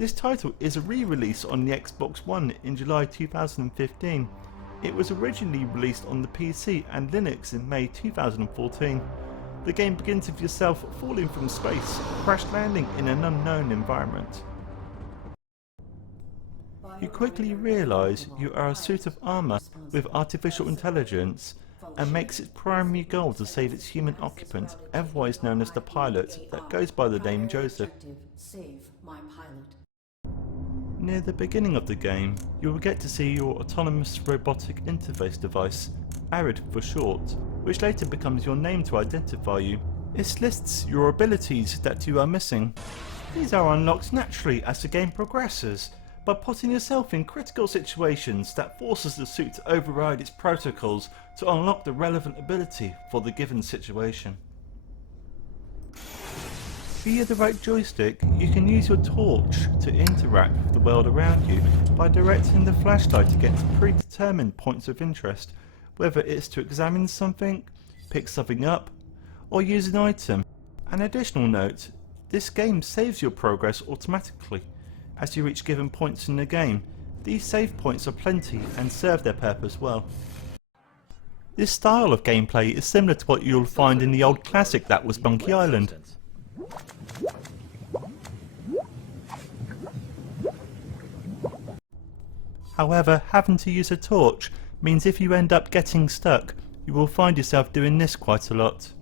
This title is a re-release on the Xbox One in July 2015. It was originally released on the PC and Linux in May 2014. The game begins with yourself falling from space, crash landing in an unknown environment. You quickly realise you are a suit of armour with artificial intelligence, and makes its primary goal to save its human occupant, otherwise known as the pilot, that goes by the name Joseph. Near the beginning of the game, you will get to see your autonomous robotic interface device, ARID for short, which later becomes your name to identify you. It lists your abilities that you are missing. These are unlocked naturally as the game progresses, by putting yourself in critical situations that forces the suit to override its protocols to unlock the relevant ability for the given situation. Via the right joystick, you can use your torch to interact with the world around you by directing the flashlight against predetermined points of interest, whether it's to examine something, pick something up, or use an item. An additional note, this game saves your progress automatically as you reach given points in the game. These save points are plenty and serve their purpose well. This style of gameplay is similar to what you'll find in the old classic that was Monkey Island. However, having to use a torch means if you end up getting stuck, you will find yourself doing this quite a lot.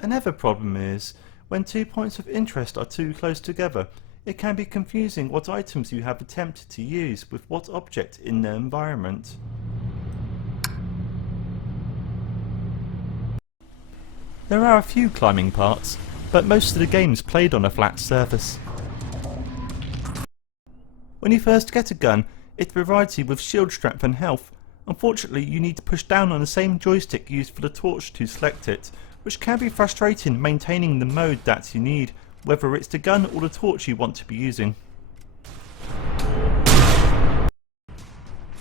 Another problem is, when 2 points of interest are too close together, it can be confusing what items you have attempted to use with what object in the environment. There are a few climbing parts, but most of the game is played on a flat surface. When you first get a gun, it provides you with shield strength and health. Unfortunately, you need to push down on the same joystick used for the torch to select it, which can be frustrating maintaining the mode that you need, whether it's the gun or the torch you want to be using.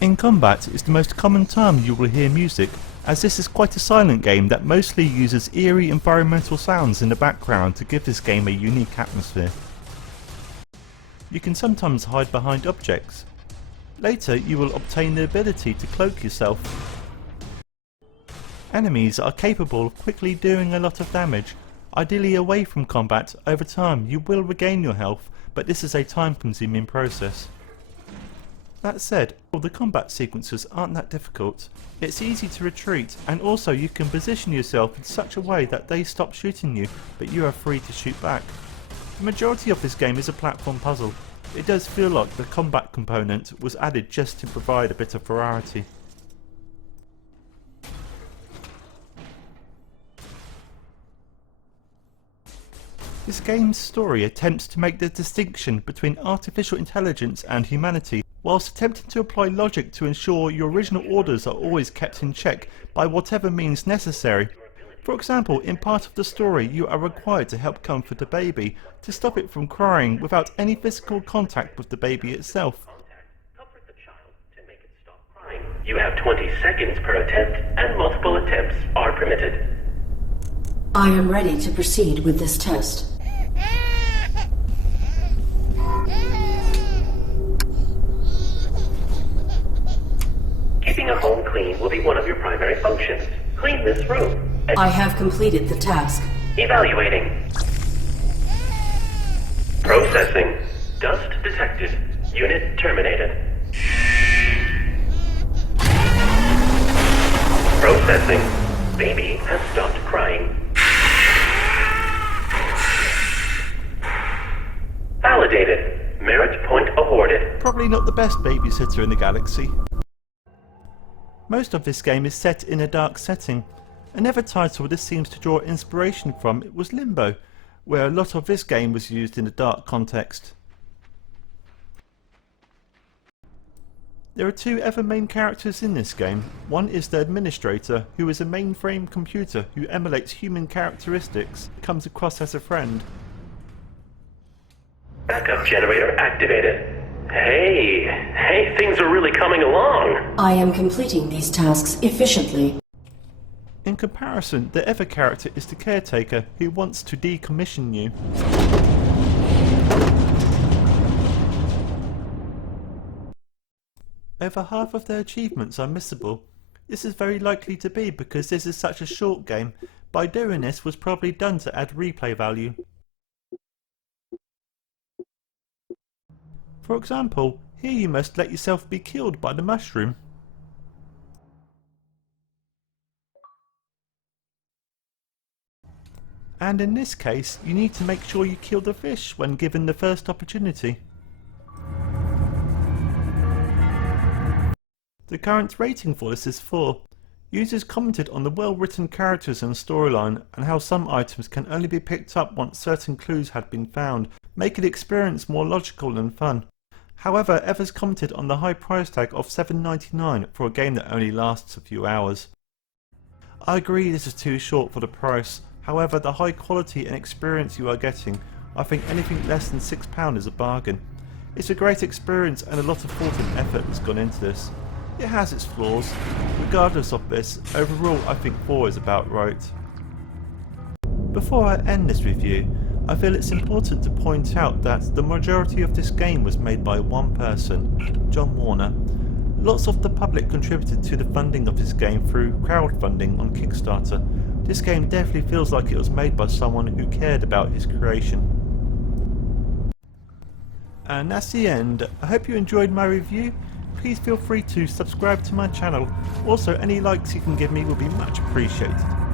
In combat is the most common time you will hear music, as this is quite a silent game that mostly uses eerie environmental sounds in the background to give this game a unique atmosphere. You can sometimes hide behind objects. Later you will obtain the ability to cloak yourself. Enemies are capable of quickly doing a lot of damage. Ideally away from combat, over time you will regain your health, but this is a time-consuming process. That said, all the combat sequences aren't that difficult. It's easy to retreat, and also you can position yourself in such a way that they stop shooting you, but you are free to shoot back. The majority of this game is a platform puzzle. It does feel like the combat component was added just to provide a bit of variety. This game's story attempts to make the distinction between artificial intelligence and humanity, whilst attempting to apply logic to ensure your original orders are always kept in check by whatever means necessary. For example, in part of the story you are required to help comfort the baby, to stop it from crying without any physical contact with the baby itself. Comfort the child to make it stop crying. You have 20 seconds per attempt, and multiple attempts are permitted. I am ready to proceed with this test. Keeping a home clean will be one of your primary functions. Clean this room. I have completed the task. Evaluating. Processing. Dust detected. Unit terminated. Processing. Baby has stopped crying. Validated. Merit point awarded. Probably not the best babysitter in the galaxy. Most of this game is set in a dark setting. Another title this seems to draw inspiration from was Limbo, where a lot of this game was used in a dark context. There are two other main characters in this game. One is the administrator, who is a mainframe computer who emulates human characteristics, comes across as a friend. Backup generator activated. Hey, things are really coming along. I am completing these tasks efficiently. In comparison, the other character is the caretaker, who wants to decommission you. Over half of their achievements are missable. This is very likely to be because this is such a short game. By doing this was probably done to add replay value. For example, here you must let yourself be killed by the mushroom. And in this case, you need to make sure you kill the fish when given the first opportunity. The current rating for this is 4. Users commented on the well-written characters and storyline and how some items can only be picked up once certain clues had been found, making the experience more logical and fun. However, others commented on the high price tag of $7.99 for a game that only lasts a few hours. I agree this is too short for the price. However, the high quality and experience you are getting, I think anything less than £6 is a bargain. It's a great experience and a lot of thought and effort has gone into this. It has its flaws. Regardless of this, overall I think 4 is about right. Before I end this review, I feel it's important to point out that the majority of this game was made by one person, John Warner. Lots of the public contributed to the funding of this game through crowdfunding on Kickstarter. This game definitely feels like it was made by someone who cared about his creation. And that's the end. I hope you enjoyed my review. Please feel free to subscribe to my channel. Also, any likes you can give me will be much appreciated.